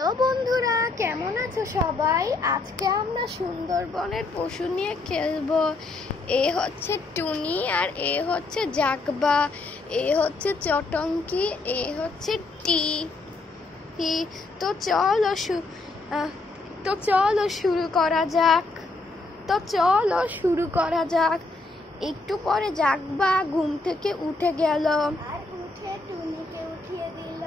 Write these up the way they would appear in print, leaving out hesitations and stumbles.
Hello বন্ধুরা, কেমন আছো সবাই? আজকে আমরা সুন্দরবনের পশু নিয়ে খেলবো। এ হচ্ছে টুনি, আর এ হচ্ছে জাকবা, এ হচ্ছে চটঙ্কি, এ হচ্ছে টি। তো চলো শুরু করা যাক। একটু পরে জাকবা ঘুম থেকে উঠে গেল আর উঠে টুনিকে উঠিয়ে দিল।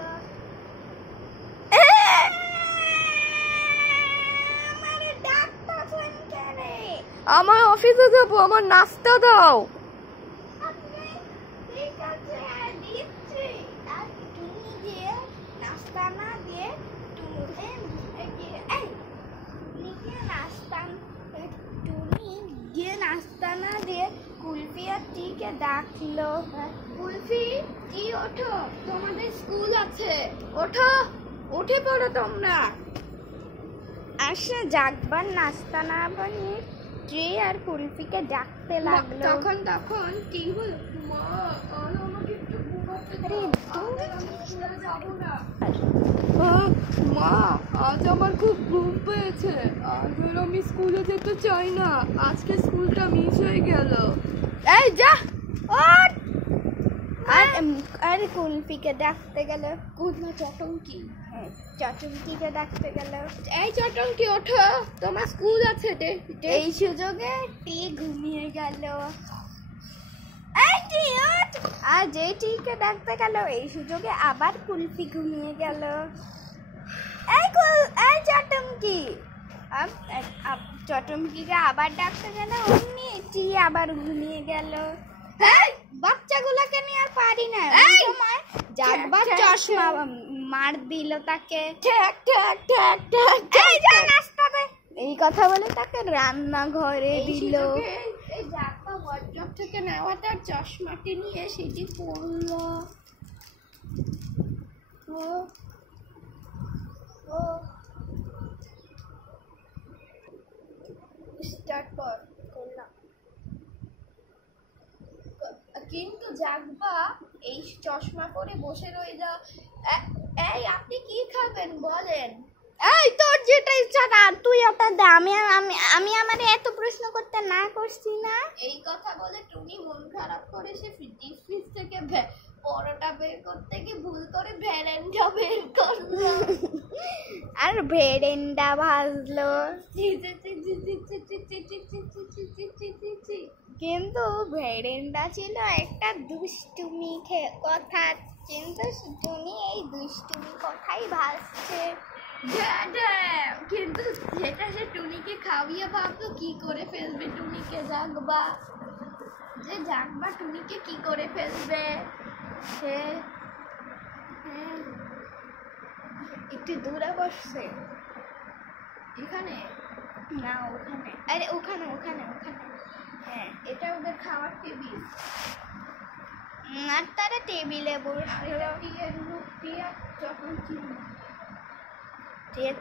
আমার অফিসে যাবো, আমার নাস্তা দাও। নাস্তা না দিয়ে কুলফি আর টিকে ডাকলো। কুলফি, টি, ওঠো, তোমাদের স্কুল আছে, ওঠো, উঠে পড়ো তোমরা। আসে জাগবার নাস্তা না বানিয়ে ট্রে আর কুলফিকে ডাকতে লাগলো। তখন টি বলল, মা আর আমাকে একটু ঘুমাতে দাও, যাবো না। মা, আজ আমার খুব ঘুম পেয়েছে, আজ আর আমি স্কুলে যেতে চাই না, আজকে স্কুলটা মিস হয়ে গেল। এই যা, ওঠ। আর কুলফিকে ডাকতে গেল। চটঙ্কি, চটঙ্কিকে ডাকতে গেল। এই চটঙ্কি, ওঠো, তোমার স্কুল আছে। এই সুযোগে টি ঘুমিয়ে গেল। এই টি, ওঠ। আর যে টিকে ডাকতে গেল, এই সুযোগে আবার কুলফি ঘুমিয়ে গেল। এই চটঙ্কি, চটঙ্কিকে আবার ডাকতে গেল, অমনি টি আবার ঘুমিয়ে গেল। বাচ্চাগুলোকে নিয়ে আর পারি না। জাগবার চশমা মার দিল তাকে। এই কথা বলে তাকে রান্নাঘরে দিল। এই জাগবা ওয়ার্ড্রপ থেকে নেওয়া তার চশমাটি নিয়ে সেটি পরলো। কিন্তু জাগবা এই চশমা পরে বসে রইল। এই আপনি কি খাবেন বলেন? এই তোর যেটা ইচ্ছা না, তুই ওটা দে। আমি আমার এত প্রশ্ন করতে না করছি না। এই কথা বলে টুনি মন খারাপ করে সে ফ্রিজ থেকে পরোটা বের করতে গিয়ে ভুল করে ভেরেন্ডা বের করলো। আর ভেরেন্ডা ভাজলো। কিন্তু ভেরেন্ডা ছিল একটা দুষ্টুমি কথা, কিন্তু টুনি এই দুষ্টুমি কথাই ভাসছে। কিন্তু সেটা সে টুনিকে খাওয়িয়ে ভাবতো কি করে ফেলবে টুনিকে। জাগবা টুনিকে কি করে ফেলবে। সে একটু দূরে বসছে। এখানে না, ওখানে। আরে ওখানে। হ্যাঁ, এটা ওদের খাওয়ার টেবিল। আর তারা টেবিলে বসলো।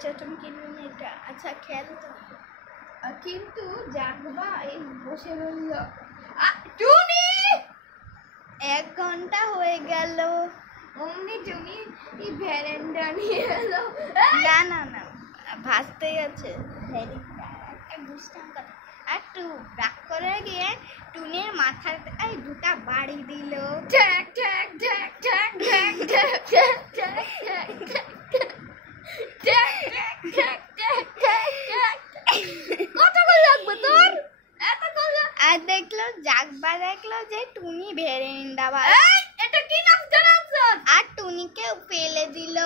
চটঙ্কি এটা আচ্ছা খেলতো। কিন্তু জাগবা এই বসে রইল। টুনি, 1 ঘন্টা হয়ে গেল। অমনি টুনি ভেরেন্ডা নিয়ে এলো। না, ভাসতে গেছে ভেরেন্ডা। একটা দুষ্টাম কথা। আর রাগ করে গিয়ে টুনির মাথায় দুটা বাড়ি দিল। আর জাগবা দেখলো যে টুনি ভেরেন্ডা আর টুনিকে ফেলে দিল।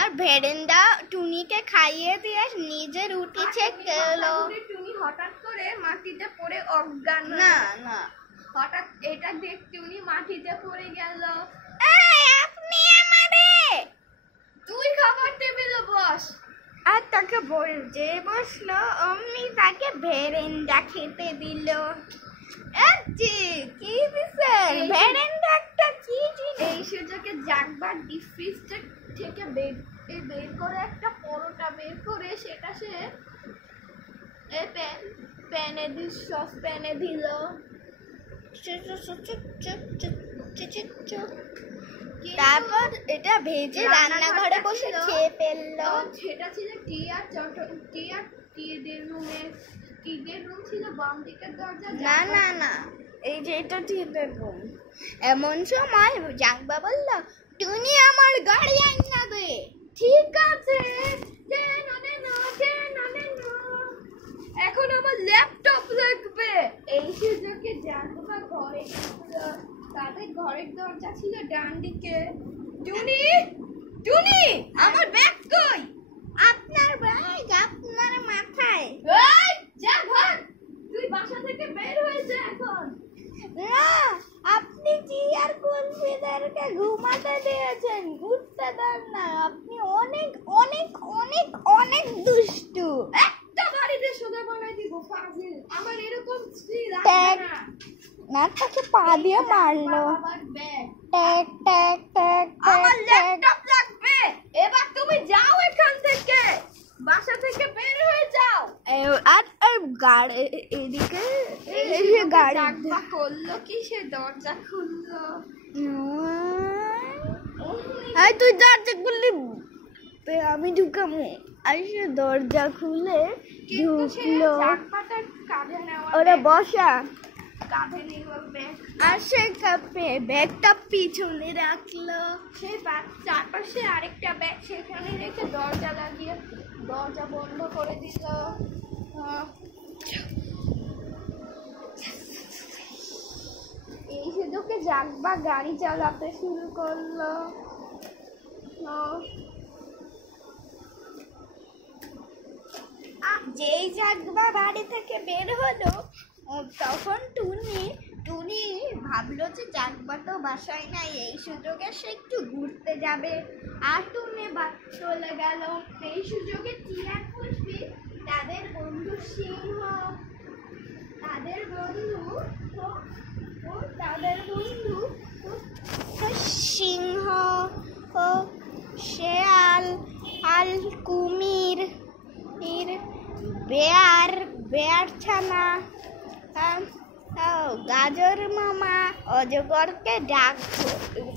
আর ভেরেন্ডা টুনিকে খাইয়ে দিয়ে নিজের উঠেছে খেলো। টুনি হঠাৎ করে মাটিতে পড়ে অজ্ঞান। না, হঠাৎ এটা দেখ টুনি মাটিতে পড়ে গেল। আপনি আমারে, তুই খাবার টেবিলে বস। আর তাকে যে বসলো অমনি তাকে ভেরেন্ডা খেতে দিল। কি দিছেন? ভেরেন্ডা একটা কি জিনিস। এই সুযোগে জাগবার ডিপ ফ্রিজ থেকে বের করে একটা পরোটা বের করে সেটা সে সসপ্যানে দিল। তারপর এটা ভেজে রান্নাঘরে বসে খেয়ে ফেললো। সেটা ছিল টিয়েদের রুম ছিল বাম দিকের দরজা। না না না, এই যে এটা টিয়েদের রুম। এমন সময় জাগবা বলল, টুনি আমার গাড়ি আইনা দে। ঠিক আছে, এখন আমার ল্যাপটপ লাগবে। এই সুযোগে জানবা ঘরে ঢুকলো। তাদের ঘরের দরজা ছিল ডান দিকে। টুনি টুনি আমার ব্যাগ কই? আপনার ব্যাগ আপনার মাথায়। এই যা ভাগ, তুই বাসা থেকে বের হয়ে যা এখন। না, আপনি কি আর কুলফিদেরকে ঘুমাতে দিয়েছেন, ঘুরতে দেন না। আপনি অনেক অনেক অনেক অনেক দুষ্টু। একটা বাড়িতে সোজা বানাই দিব ফাজিল। আমার এরকম স্ত্রী ট্যাগ। লাগবে না। না, তাকে পা দিয়ে মারলো। আমার ব্যাগ, ট্যাগ ট্যাগ ট্যাগ আমার ট্যাগ ট্যাগ। ল্যাপটপ লাগবে। এবার তুমি যাও এখান থেকে, বাসা থেকে বের হয়ে যাও। আর গাড়ি এদিকে এসে গাড়ি জাগবা করলো কি, সে দরজা খুললো। এই তুই দরজা খুললি, আমি ঢুকামো। আর সে দরজা খুলে কিন্তু সে ঢুকলো। জাগবাটার কাঁধে নেওয়া ওরা ব্যাগ, বসা। কাঁধে নেওয়া ব্যাগ। আর সে কাপে ব্যাগটা পিছনে রাখলো। সেই চারপাশে আরেকটা ব্যাগ সেখানে রেখে দরজা লাগিয়ে দরজা বন্ধ করে দিল। এই সুযোগে জাগবা গাড়ি চালাতে শুরু করলো। যেই জাগবা বাড়ি থেকে বের হলো, তখন টুনি ভাবলো যে জাগবা তো বাসায় নাই, এই সুযোগে সে একটু ঘুরতে যাবে। আর টুনি চলে গেল। এই সুযোগে টিয়া খুশবি তাদের বন্ধু সিংহ, তাদের বন্ধু সিংহ ও শেয়াল আর কুমির, বেয়ার ছানা, গাজর মামা অজগরকে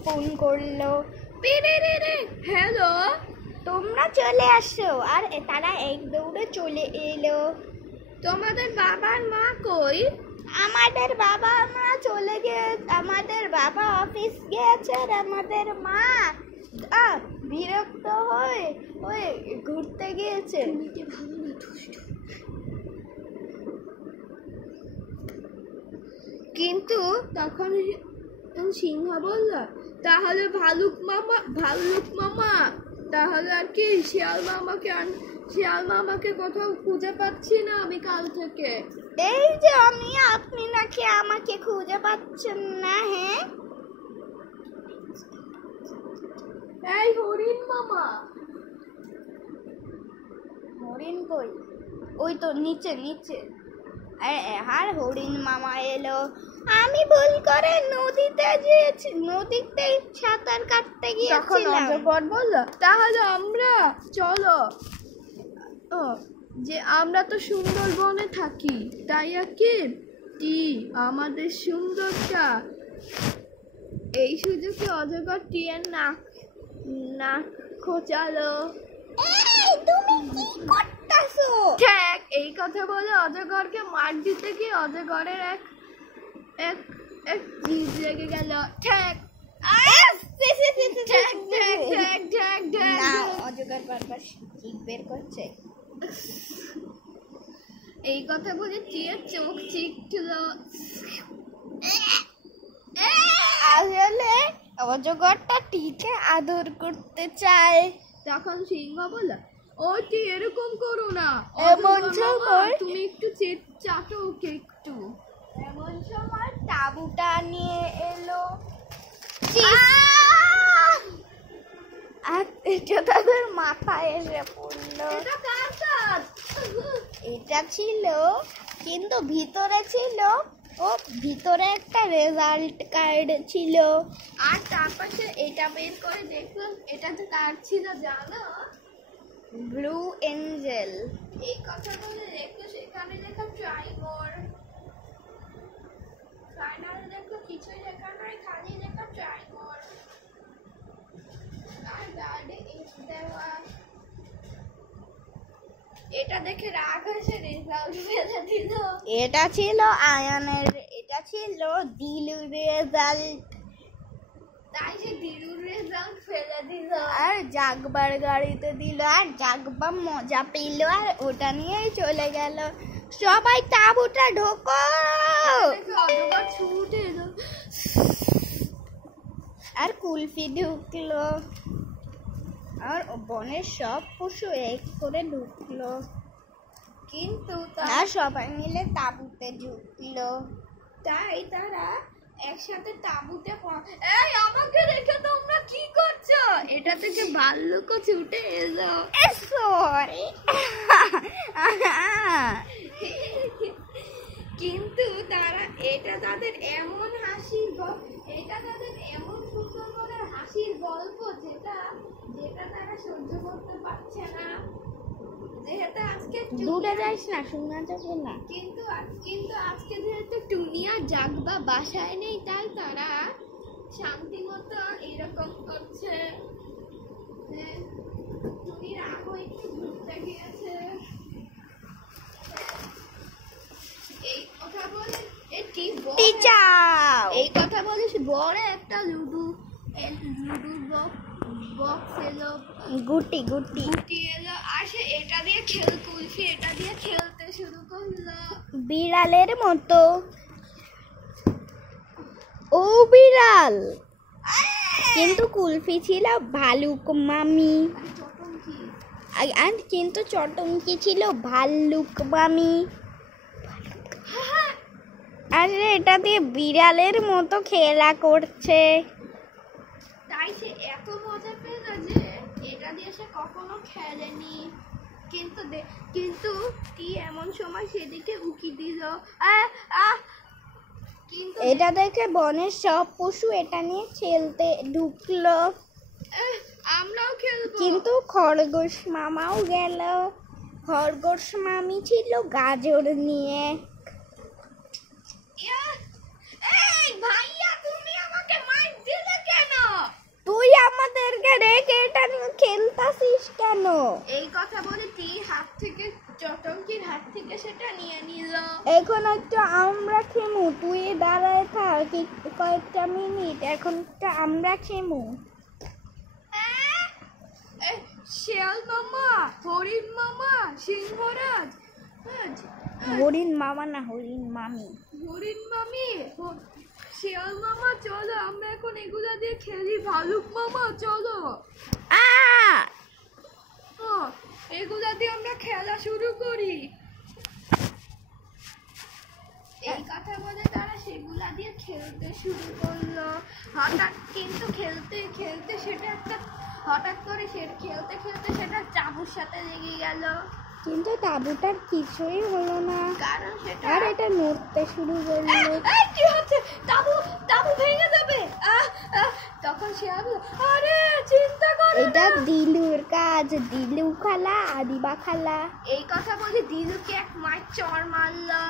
ফোন করলো। হ্যালো, তোমরা চলে আসো। আর তারা এক দৌড়ে চলে এলো। তোমাদের বাবার মা কই? আমাদের বাবা মা চলে গেছে, আমাদের বাবা অফিস গেছে। আর আমাদের মা বিরক্ত হয়ে ঘুরতে গিয়েছে। কিন্তু তখন সিংহ বলল, তাহলে ভালুক মামা তাহলে আর কি শিয়াল মামাকে কোথাও খুঁজে পাচ্ছি না আমি কাল থেকে। এই যে আপনি নাকি আমাকে খুঁজে পাচ্ছেন না? হ্যাঁ, এই হরিণ মামা। হরিণ কই? ওই তো নিচে। আর হরিণ মামা এলো। আমি ভুল করে নদীতে সাঁতার কাটতে তখন গিয়েছিলাম। অজগর বলল, তাহলে আমরা চলো। যে আমরা তো সুন্দরবনে থাকি, তাই আর কি আমাদের সুন্দরটা। এই সুযোগে অজগর টিয়ের নাক খোঁচালো। এই তুমি কি করতেছো? ঠ্যাক। এই কথা বলে অজগরকে মার দিতে গিয়ে অজগরের এক জিভ লেগে গেল। ঠ্যাক। অজগর বারবার জিভ বের করছে। এই কথা বলে টিয়ের চোখ চিকছিল। আসলে অজগরটা টিকে আদর করতে চায়। তখন সিংহ বলল, ও টি এরকম করো না, এমন অজগর সময় মামা, তুমি একটু চাটো ওকে একটু। এমন সময় তাঁবুটা নিয়ে এলো। আর এটা তাদের মাথায় এসে পড়লো। এটা কার কাজ? এটা ছিল, কিন্তু ভিতরে একটা রেজাল্ট কার্ড ছিল। আর তারপাশে এটা বের করে দেখলাম, এটা তো কার ছিল জানো? Blue Angel. এই কথা বলে দেখলো সেখানে লেখা ট্রাই মোর। ফাইনালে দেখলো কিছুই লেখা নাই, খালি লেখা ট্রাই মোর। কার্ডে এস দেওয়া। এটা দেখে রাগ হয়েছে, রেজাল্ট ফেলে দিল। এটা ছিল আয়ানের, এটা ছিল দিলুর রেজাল্ট। তাই সে দিলুর রেজাল্ট ফেলে দিল আর জাগবার গাড়িতে দিল, আর জাগবা মজা পেল আর ওটা নিয়ে চলে গেল। সবাই তাঁবুটা ঢোকো। ছুটে এলো আর কুলফি ঢুকলো, আর বনের সব পশু এক করে ঢুকলো, কিন্তু তারা সবাই মিলে তাঁবুতে ঢুকলো। তাই তারা একসাথে তাঁবুতে এই আমাকে রেখে তোমরা কি করছো? এটা থেকে ভাল্লুকও ছুটে এলো। সরি। কিন্তু তারা এটা তাদের এমন এটা তাদের এমন সুন্দর মনের হাসির গল্প, যেটা তারা সহ্য করতে পারছে না। যেহেতু আজকে দূরে যাইস না, শোনা যাবে না। কিন্তু আজকে যেহেতু টুনিয়া জাগবা বাসায় নেই, তাই তারা শান্তি মতো এরকম করছে। টুনির আগো একটু ঘুরতে গিয়েছে। এই কথা বলে বড় একটা লুডুর বক্স এলো, গুটি এলো, আর সে এটা দিয়ে কুলফি এটা দিয়ে খেলতে শুরু করলো বিড়ালের মতো। ও বিড়াল, কিন্তু কুলফি ছিল ভালুক মামি, কিন্তু চটমকি ছিল ভাল্লুক মামি। আর এটা দিয়ে বিড়ালের মতো খেলা করছে। তাই সে এত মজা পেল যে এটা দিয়ে সে কখনো খেলেনি। কিন্তু কি এমন সময় সেদিকে উকি দিল, কিন্তু এটা দেখে বনের সব পশু এটা নিয়ে খেলতে ঢুকলো। আমরাও খেলবো, কিন্তু খরগোশ মামাও গেল। খরগোশ মামি ছিল গাজর নিয়ে। ভাইয়া, তুমি আমাকে মার দিলে কেন? তুই আমাদেরকে রেখে এটা নিয়ে খেলতাছিস কেন? এই কথা বলে চটমকির হাত থেকে সেটা নিয়ে নিল। এখন একটু আমরা খেমু, তুই দাঁড়ায় থাক কয়েকটা মিনিট, এখন আমরা খেমু। শিয়াল মামা, হরিণ মামা, সিংহরাজ, হরিণ মামা না হরিণ মামি, শিয়াল মামা চলো আমরা এখন এগুলা দিয়ে খেলি। ভালুক মামা চলো, এগুলা দিয়ে আমরা খেলা শুরু করি। এই কথা বলে তারা সেগুলা দিয়ে খেলতে শুরু করলো। খেলতে সেটা তাঁবুর সাথে লেগে গেল, কিন্তু তাঁবুটার কিছুই হলো না, কারণ সেটা আর এটা নড়তে শুরু করলো। কি হচ্ছে? তাঁবু ভেঙে যাবে। তখন সে আরে চিন্তা করো, এটা দিলুর কাজ, দিলু খালা, আদিবা খালা। এই কথা বলে দিলুকে এক মার চড় মারলো।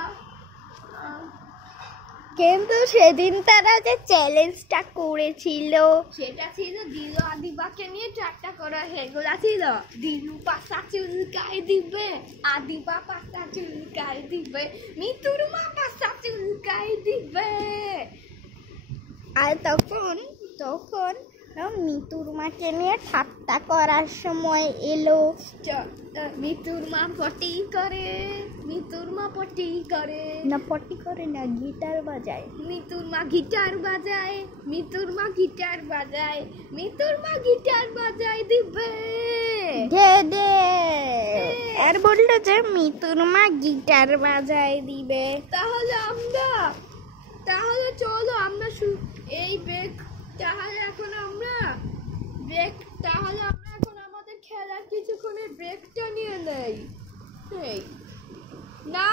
কিন্তু সেদিন তারা যে চ্যালেঞ্জটা করেছিল সেটা ছিল দিলু আদিবাকে নিয়ে ঠাট্টা করা। সেগুলা ছিল দিলু পাশা চুলকায় দিবে, আদিবা পাশা চুলকায় দিবে, মিতুর মা পাশা চুলকায় দিবে। আর তখন মিতুর মাকে নিয়ে ঠাট্টা করার সময় এলো। মিতুর মা পটি করে না গিটার বাজায়। মিতুর মা গিটার বাজায় দিবে। আর বললো যে মিতুর মা গিটার বাজায় দিবে। তাহলে চলো আমরা এই ব্রেক, তাহলে এখন আমাদের খেলার কিছুক্ষণের ব্রেকটা নিয়ে নেই। না,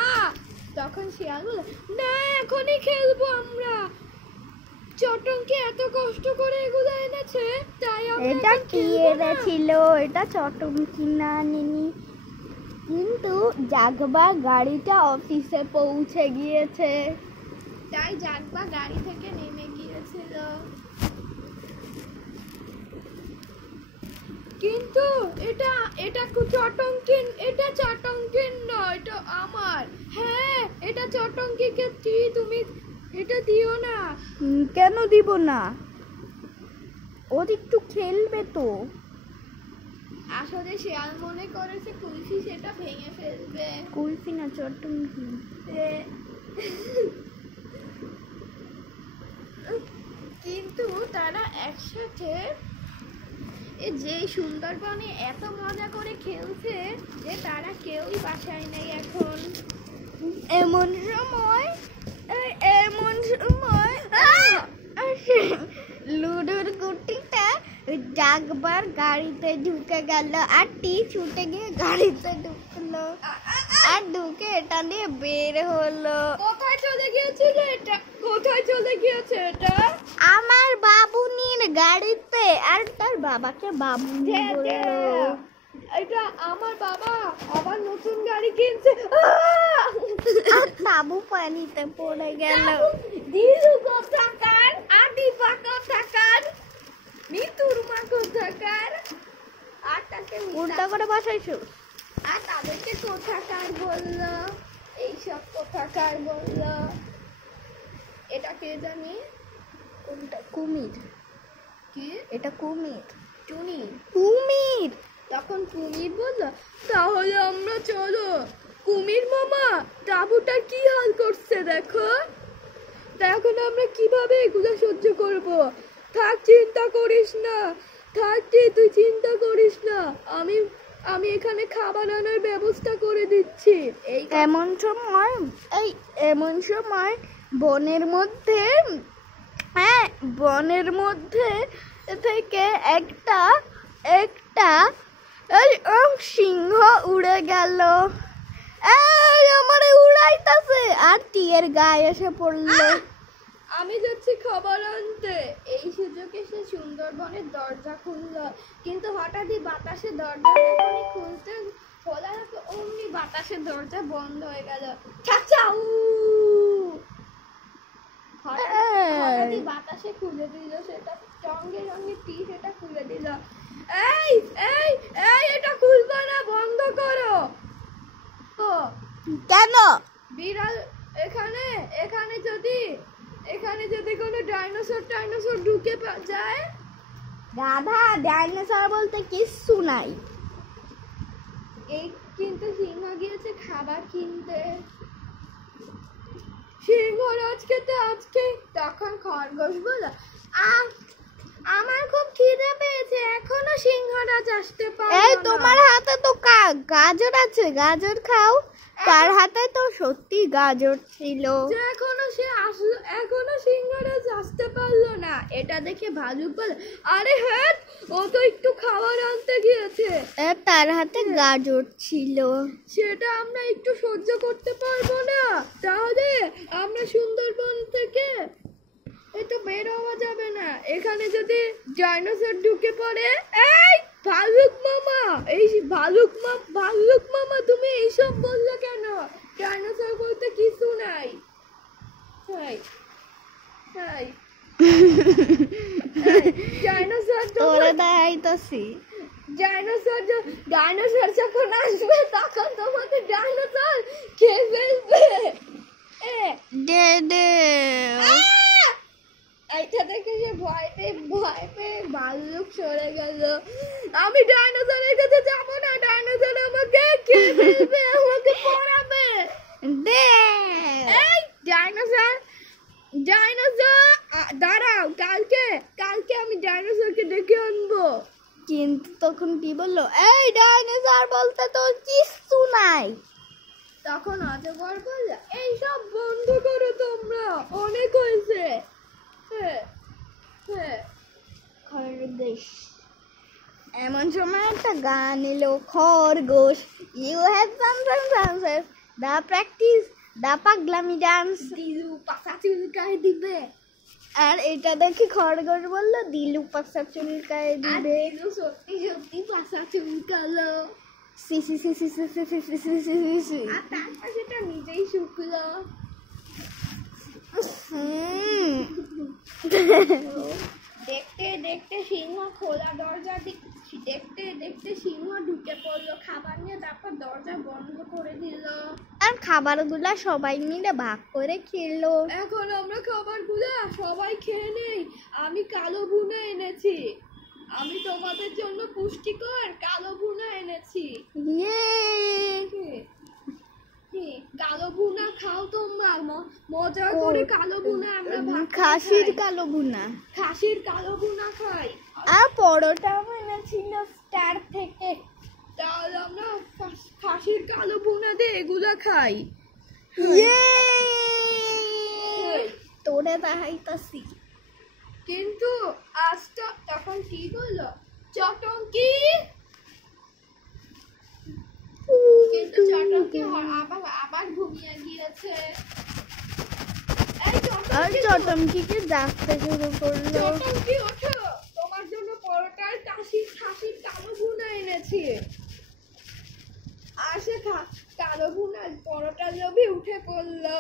তখন শিয়াল বলে না, এখনই খেলবো আমরা। চটমকি এত কষ্ট করে এগুলো এনেছে, তাই এটা কি এনেছিল? এটা চটমকি না নিনি, কিন্তু জাগবা গাড়িটা অফিসে পৌঁছে গিয়েছে, তাই জাগবা গাড়ি থেকে নেমে গিয়েছিল। কিন্তু এটা এটা চটঙ্কিন, এটা চটঙ্কিন নয়, এটা আমার। হ্যাঁ, এটা চটঙ্কিকে তুমি এটা দিও না। কেন দিব না? ওর একটু খেলবে তো। আসলে শিয়াল মনে করেছে কুলফি সেটা ভেঙে ফেলবে। কুলফি না চটঙ্কি। কিন্তু তারা একসাথে যে সুন্দরবনে এত মজা করে খেলছে যে তারা কেউই বাসায় নেই এখন। এমন সময় লুডোর গুটিটা ডাকবার গাড়িতে ঢুকে গেল আর টি ছুটে গিয়ে গাড়িতে ঢুকলো আর ঢুকে এটা নিয়ে বের হলো। কোথায় চলে গিয়েছিল এটা? কোথায় চলে গিয়েছে এটা? আমার বাবুনির গাড়িতে। আর তার বাবাকে বাবুনি বললো। এটা আমার বাবা আবার নতুন গাড়ি কিনছে। আর তাবু পানিতে পড়ে গেল। দিলু কোথাকার, আদিপা কোথাকার, মিতুর মা কোথাকার, আর তাকে উল্টা করে বসাইছো। আর তাদেরকে কোথাকার বললো, এইসব কোথাকার বললো। এটা কে জানি? কোনটা? কুমির। কি? এটা কুমির। টুনি। কুমির। তখন কুমির বললো, তাহলে আমরা চলো। কুমির মামা তাঁবুটা কি হাল করছে দেখো। তা এখন আমরা কিভাবে এগুলো সহ্য করব? থাক, চিন্তা করিস না। থাকছি, তুই চিন্তা করিস না। আমি এখানে খাবার আনার ব্যবস্থা করে দিচ্ছি। এমন সময় বনের মধ্যে থেকে একটা সিংহ উড়ে গেল। আমারে উড়াইতাছে আর টিয়ের গায়ে এসে পড়লো। আমি যাচ্ছি খাবার আনতে। এই সুযোগে সে সুন্দরবনের দরজা খুলল, কিন্তু হঠাৎই বাতাসে দরজা খুলতে খোলা অমনি বাতাসে দরজা বন্ধ হয়ে গেল। চাচাউ! হঠাৎই বাতাসে খুলে দিল সেটা, সঙ্গে সঙ্গে টি সেটা খুলে দিল। এই এই এই, এটা খুলবে না, বন্ধ করো। কেন? বিড়াল এখানে যদি কোনো ডাইনোসর ঢুকে যায়। রাধা, ডাইনোসর বলতে কিচ্ছু নাই। এই কিন্তু সিংহ গিয়েছে খাবার কিনতে। সিংহরাজ খেতে আজকে। তখন খরগোশ বলল, আমার খুব খিদে পেয়েছে, এখনো সিংহরাজ আসতে পারলো না। এই তোমার হাতে তো গাজর আছে, গাজর খাও। তার হাতে তো সত্যি গাজর ছিল। এখনো সিংহরাজ আসতে পারলো না। এটা দেখে ভালুক বলে, আরে হ্যাঁ, ও তো একটু খাবার আনতে গিয়েছে। তার হাতে গাজর ছিল। সেটা আমরা একটু সহ্য করতে পারবো না। তাহলে আমরা সুন্দরবন থেকে তো বের হওয়া যাবে না। এখানে যদি ডাইনোসর ঢুকে পড়ে। এই ভালুক মামা তুমি এইসব বললে কেন? ডাইনোসর বলতে কিছু নাই। ডাইনোসর যখন আসবে তখন তোমাকে ডাইনোসর খেয়ে ফেলবে। এইটা দেখে সে ভয় পেয়ে ভাল্লুক সরে গেল। আমি ডাইনোসরের কাছে যাবো না, ডাইনোসর আমাকে খেয়ে ফেলবে, আমাকে পড়াবে। এই ডাইনোসর দাঁড়াও, কালকে আমি ডাইনোসরকে ডেকে আনবো। কিন্তু তখন কি বললো, এই ডাইনোসর বলতে তো কিচ্ছু নাই। তখন অজগর বলল, এইসব বন্ধ করো তোমরা, অনেক হয়েছে। খরগোশ। এমন সময় একটা গান এলো, খরগোশ ইউ হ্যাভ সানসেস দা প্র্যাকটিস দা পাগলামি ডান্স। দিলু পাছা চুলকায় দিবে। আর এটা দেখি খরগোশ বললো, দিলু পাছা চুলকায় দিবে। দিলু সত্যি সত্যি পাছা চুলকালো। সি সি সি সি সি সি সি সি সি সি সি সি। আর তারপর সেটা নিজেই শুকলো। দেখতে দেখতে সিংহ খোলা দরজা দেখতে দেখতে সিংহ ঢুকে পড়লো খাবার নিয়ে, তারপর দরজা বন্ধ করে দিল। আর খাবারগুলা সবাই মিলে ভাগ করে খেলো। এখন আমরা খাবারগুলো সবাই খেয়ে নেই। আমি কালো ভুনা এনেছি, আমি তোমাদের জন্য পুষ্টিকর কালো ভুনা এনেছি। কালো ভুনা খাও তোমরা, মজা করে কালো ভুনা আমরা ভাগ করে খাসির খাই। কালো ভুনা। খাসির কালো ভুনা খাই। আর পরোটাও এনেছিল স্টার থেকে। তাহলে আমরা খাসির কালো ভুনা দিয়ে এগুলা খাই। তোরে দেখাইতাছি। কিন্তু আজটা তখন কি বললো চটঙ্কি, কিন্তু চটঙ্কি আবার ঘুমিয়ে গিয়েছে। এই আর চটঙ্কি, চটমকিকে ডাকতে শুরু করলো। চটঙ্কি ওঠো, তোমার জন্য পরোটার খাসির কালো ভুনা এনেছি। আর সে কালো ভুনা পরোটা লোভে উঠে পড়লো।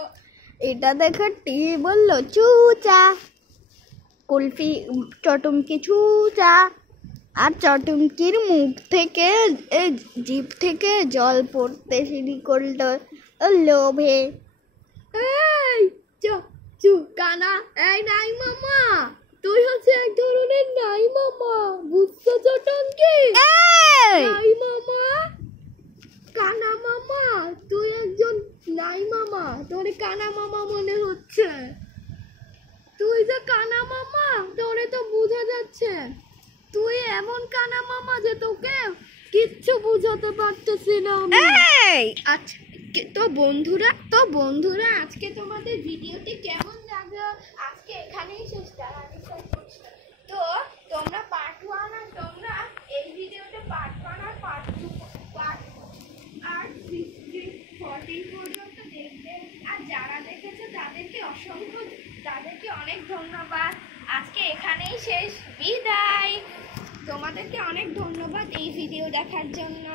এটা দেখে টিভি বললো চুচা। কুলফি চটমকি চুচা। আর চটমকির মুখ থেকে জিভ থেকে জল পড়তে শুরু করলো লোভে। এই কানা, এই নাই মামা, তুই হচ্ছে এক ধরনের নাই মামা, বুঝছো চটঙ্কি? নাই মামা, কানা মামা, তুই একজন নাই মামা, তোরে কানা মামা মনে হচ্ছে। তুই যে কানা মামা, তোরে তো বোঝা যাচ্ছে তুই এমন কানা মামা যে তোকে কিচ্ছু বুঝাতে পারতেছি না আমি। আচ্ছা তো বন্ধুরা আজকে তোমাদের ভিডিওটি কেমন লাগলো আজকে এখানেই শেষ করছি। তো তোমরা পার্ট 1 আর তোমরা এই ভিডিওতে পার্ট 1 আর পার্ট 2 আর 14 পর্যন্ত দেখবে। আর যারা দেখেছে তাদেরকে অনেক ধন্যবাদ। আজকে এখানেই শেষ, বিদায়। তোমাদেরকে অনেক ধন্যবাদ এই ভিডিও দেখার জন্য।